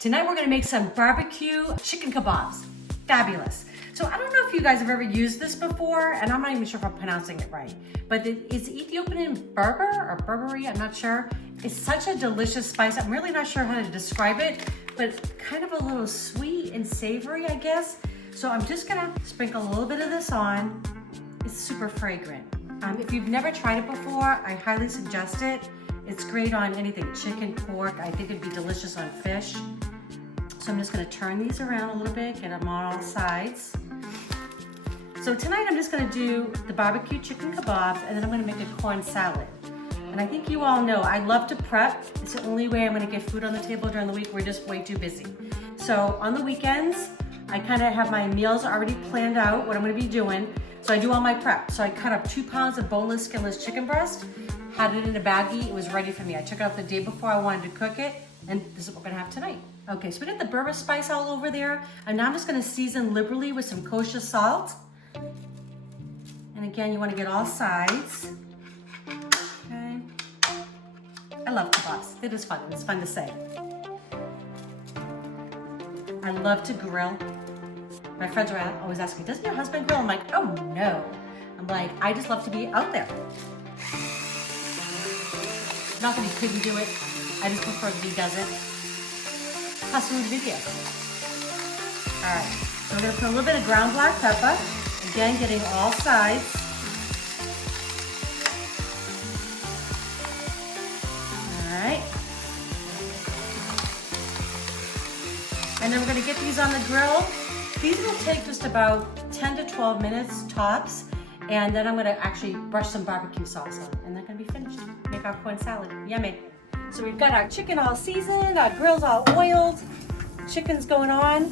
Tonight we're gonna make some barbecue chicken kabobs. Fabulous. So I don't know if you guys have ever used this before, and I'm not even sure if I'm pronouncing it right, but it's Ethiopian berbere or berbere, I'm not sure. It's such a delicious spice. I'm really not sure how to describe it, but kind of a little sweet and savory, I guess. So I'm just gonna sprinkle a little bit of this on. It's super fragrant. If you've never tried it before, I highly suggest it. It's great on anything, chicken, pork. I think it'd be delicious on fish. So I'm just gonna turn these around a little bit, get them on all sides. So tonight I'm just gonna do the barbecue chicken kebabs, and then I'm gonna make a corn salad. And I think you all know, I love to prep. It's the only way I'm gonna get food on the table during the week. We're just way too busy. So on the weekends, I kind of have my meals already planned out, what I'm gonna be doing. So I do all my prep. So I cut up 2 pounds of boneless, skinless chicken breast, had it in a baggie, it was ready for me. I took it out the day before I wanted to cook it, and this is what we're gonna have tonight. Okay, so we got the berbere spice all over there, and now I'm just gonna season liberally with some kosher salt. And again, you wanna get all sides. Okay. I love kebabs, it is fun, it's fun to say. I love to grill. My friends are always asking me, doesn't your husband grill? I'm like, oh no. I'm like, I just love to be out there. Not that he couldn't do it, I just prefer that he does it. Hustling video. All right, so we're gonna put a little bit of ground black pepper. Again, getting all sides. All right. And then we're gonna get these on the grill. These will take just about 10 to 12 minutes tops. And then I'm gonna actually brush some barbecue sauce on, and they're gonna be finished. Make our corn salad, yummy. So we've got our chicken all seasoned, our grill's all oiled, chicken's going on.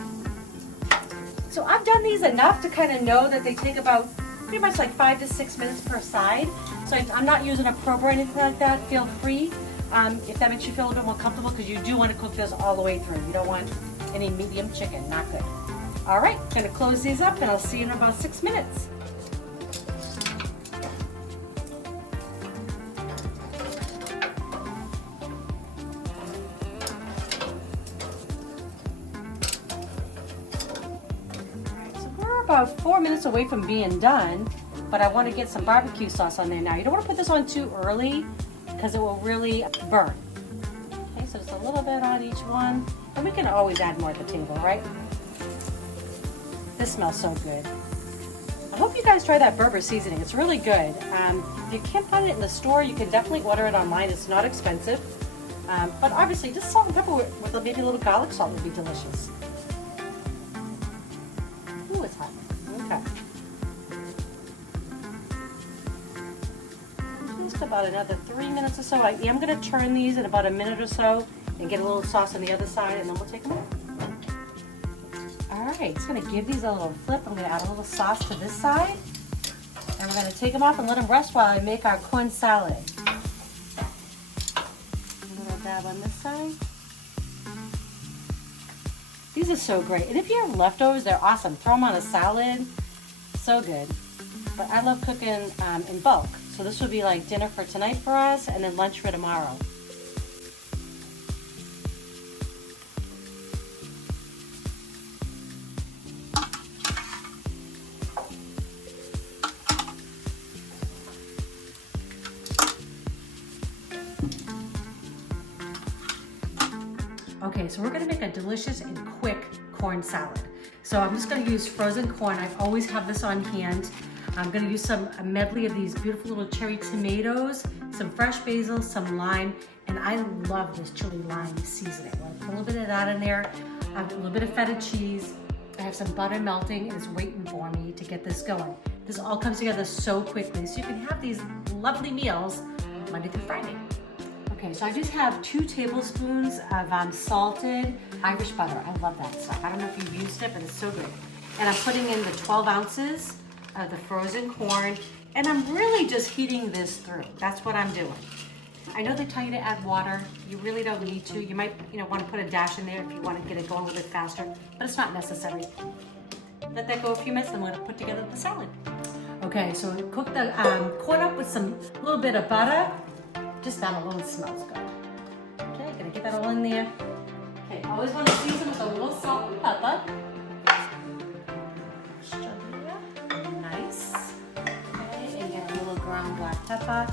So I've done these enough to kind of know that they take about pretty much like 5 to 6 minutes per side. So I'm not using a probe or anything like that, feel free. If that makes you feel a little bit more comfortable, because you do want to cook this all the way through. You don't want any medium chicken, not good. All right, gonna close these up and I'll see you in about 6 minutes. About 4 minutes away from being done, but I want to get some barbecue sauce on there now. You don't want to put this on too early because it will really burn. Okay, so just a little bit on each one, and we can always add more at the table, right? This smells so good. I hope you guys try that berbere seasoning. It's really good. If you can't find it in the store, you can definitely order it online. It's not expensive, but obviously just salt and pepper with maybe a little garlic salt would be delicious. Ooh, it's hot. Okay. Just about another 3 minutes or so. I am going to turn these in about a minute or so and get a little sauce on the other side, and then we'll take them out. All right, just going to give these a little flip. I'm going to add a little sauce to this side, and we're going to take them off and let them rest while I make our corn salad. A little dab on this side. These are so great. And if you have leftovers, they're awesome. Throw them on a salad. So good. But I love cooking in bulk. So this would be like dinner for tonight for us, and then lunch for tomorrow. Okay, so we're gonna make a delicious and quick corn salad. So I'm just gonna use frozen corn. I always have this on hand. I'm gonna use a medley of these beautiful little cherry tomatoes, some fresh basil, some lime, and I love this chili lime seasoning. I'm gonna put a little bit of that in there, a little bit of feta cheese. I have some butter melting, and it's waiting for me to get this going. This all comes together so quickly, so you can have these lovely meals Monday through Friday. Okay, so I just have 2 tablespoons of salted Irish butter. I love that stuff. I don't know if you've used it, but it's so good. And I'm putting in the 12 ounces of the frozen corn, and I'm really just heating this through. That's what I'm doing. I know they tell you to add water. You really don't need to. You might, want to put a dash in there if you want to get it going a little bit faster, but it's not necessary. Let that go a few minutes, then we're going to put together the salad. Okay, so cook the corn up with a little bit of butter. Just that alone smells good. Okay, gonna get that all in there. Okay, Okay, always want to season with a little salt and pepper. Nice. Okay, and get a little ground black pepper.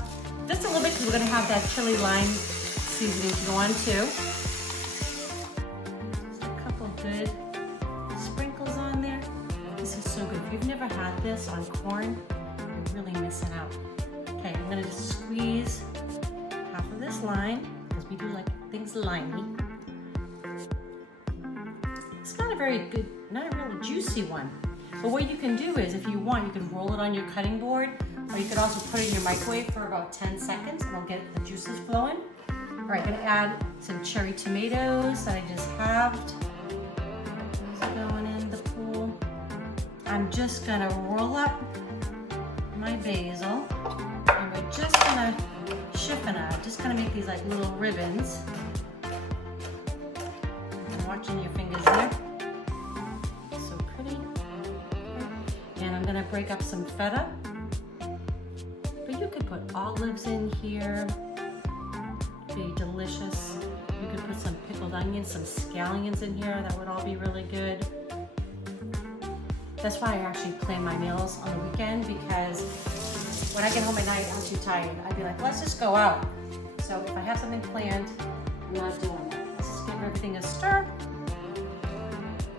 Just a little bit because we're going to have that chili lime seasoning to go on too. Just a couple good sprinkles on there. This is so good. If you've never had this on corn, you're really missing out. Okay, I'm going to just squeeze half of this lime because we do like things limey. It's not a very good, not a really juicy one. But what you can do is, if you want, you can roll it on your cutting board, or you could also put it in your microwave for about 10 seconds and it'll get the juices flowing. All right, gonna add some cherry tomatoes that I just halved. Those are going in the pool. I'm just gonna roll up my basil, and we're just gonna chiffonade, just gonna make these like little ribbons. I'm watching your fingers there. So pretty. And I'm gonna break up some feta. But you could put olives in here. Be delicious. You could put some pickled onions, some scallions in here. That would all be really good. That's why I actually plan my meals on the weekend, because when I get home at night, I'm too tired. I'd be like, let's just go out. So if I have something planned, I'm not doing that. Let's just give everything a stir.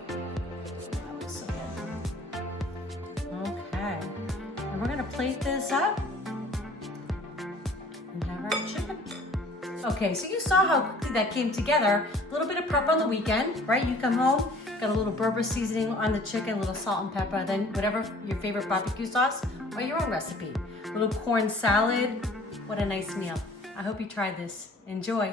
That looks so good. Okay. And we're gonna plate this up and have our chicken. Okay, so you saw how quickly that came together. A little bit of prep on the weekend, right? You come home, got a little berbere seasoning on the chicken, a little salt and pepper, then whatever your favorite barbecue sauce or your own recipe. A little corn salad. What a nice meal. I hope you try this. Enjoy.